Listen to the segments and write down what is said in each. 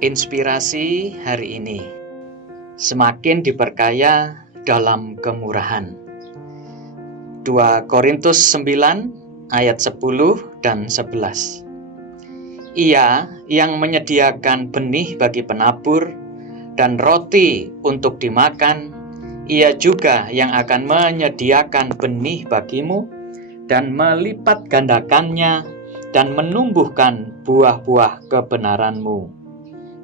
Inspirasi hari ini, semakin diperkaya dalam kemurahan. 2 Korintus 9 ayat 10 dan 11. Ia yang menyediakan benih bagi penabur dan roti untuk dimakan, ia juga yang akan menyediakan benih bagimu dan melipat gandakannya dan menumbuhkan buah-buah kebenaranmu.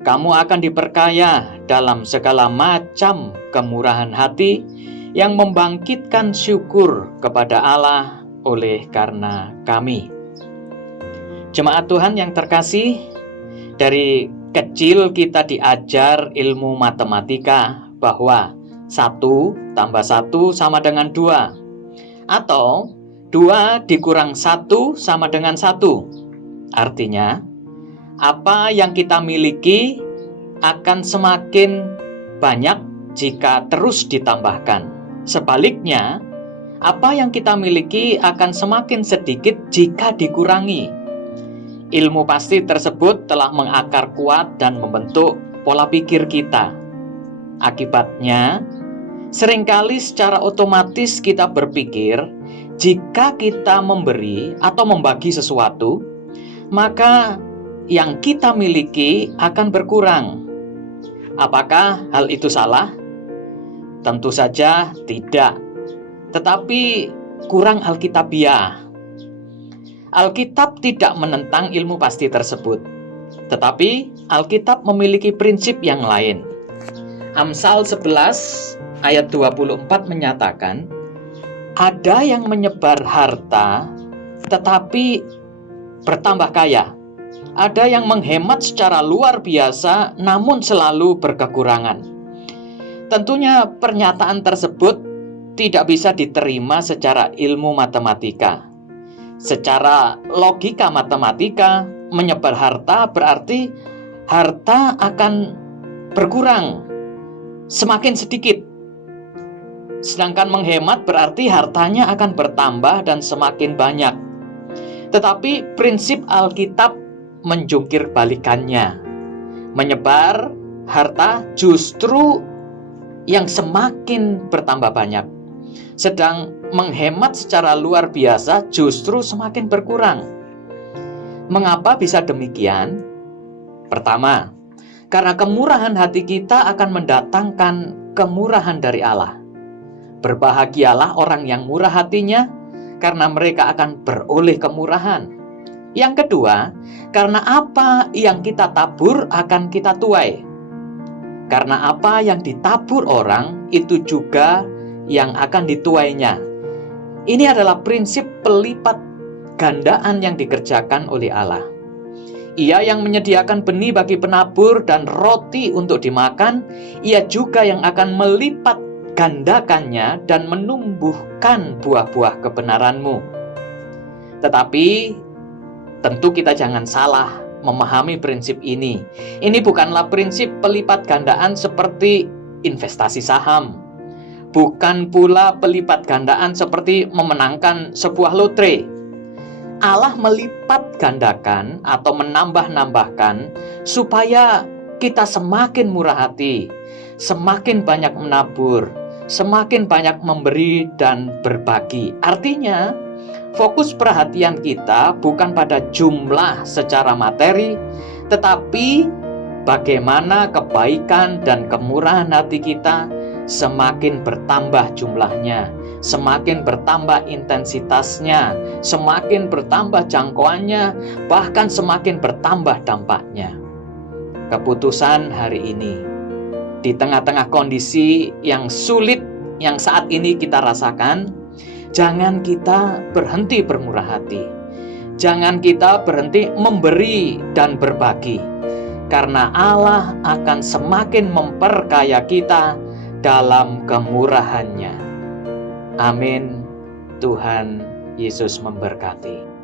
Kamu akan diperkaya dalam segala macam kemurahan hati yang membangkitkan syukur kepada Allah oleh karena kami. Jemaat Tuhan yang terkasih, dari kecil kita diajar ilmu matematika bahwa 1 tambah 1 sama dengan 2, atau 2 dikurang 1 sama dengan 1. Artinya, apa yang kita miliki akan semakin banyak jika terus ditambahkan. Sebaliknya, apa yang kita miliki akan semakin sedikit jika dikurangi. Ilmu pasti tersebut telah mengakar kuat dan membentuk pola pikir kita. Akibatnya, seringkali secara otomatis kita berpikir, jika kita memberi atau membagi sesuatu, maka yang kita miliki akan berkurang. Apakah hal itu salah? Tentu saja tidak. Tetapi kurang alkitabiah. Alkitab tidak menentang ilmu pasti tersebut. Tetapi Alkitab memiliki prinsip yang lain. Amsal 11 ayat 24 menyatakan, ada yang menyebar harta tetapi bertambah kaya. Ada yang menghemat secara luar biasa namun selalu berkekurangan. Tentunya pernyataan tersebut tidak bisa diterima secara ilmu matematika. Secara logika matematika, menyebar harta berarti harta akan berkurang semakin sedikit. Sedangkan menghemat berarti hartanya akan bertambah dan semakin banyak. Tetapi prinsip Alkitab menjungkir balikannya. Menyebar harta justru yang semakin bertambah banyak. Sedang menghemat secara luar biasa justru semakin berkurang. Mengapa bisa demikian? Pertama, karena kemurahan hati kita akan mendatangkan kemurahan dari Allah. Berbahagialah orang yang murah hatinya, karena mereka akan beroleh kemurahan. Yang kedua, karena apa yang kita tabur akan kita tuai. Karena apa yang ditabur orang, itu juga yang akan dituainya. Ini adalah prinsip pelipat gandaan yang dikerjakan oleh Allah. Ia yang menyediakan benih bagi penabur dan roti untuk dimakan, ia juga yang akan melipat gandakannya dan menumbuhkan buah-buah kebenaranmu. Tetapi tentu kita jangan salah memahami prinsip ini. Ini bukanlah prinsip pelipat gandaan seperti investasi saham. Bukan pula pelipat gandaan seperti memenangkan sebuah lotre. Allah melipat gandakan atau menambah-nambahkan supaya kita semakin murah hati, semakin banyak menabur, semakin banyak memberi dan berbagi. Artinya, fokus perhatian kita bukan pada jumlah secara materi, tetapi bagaimana kebaikan dan kemurahan hati kita semakin bertambah jumlahnya, semakin bertambah intensitasnya, semakin bertambah jangkauannya, bahkan semakin bertambah dampaknya. Keputusan hari ini, di tengah-tengah kondisi yang sulit yang saat ini kita rasakan, jangan kita berhenti bermurah hati. Jangan kita berhenti memberi dan berbagi. Karena Allah akan semakin memperkaya kita dalam kemurahannya. Amin. Tuhan Yesus memberkati.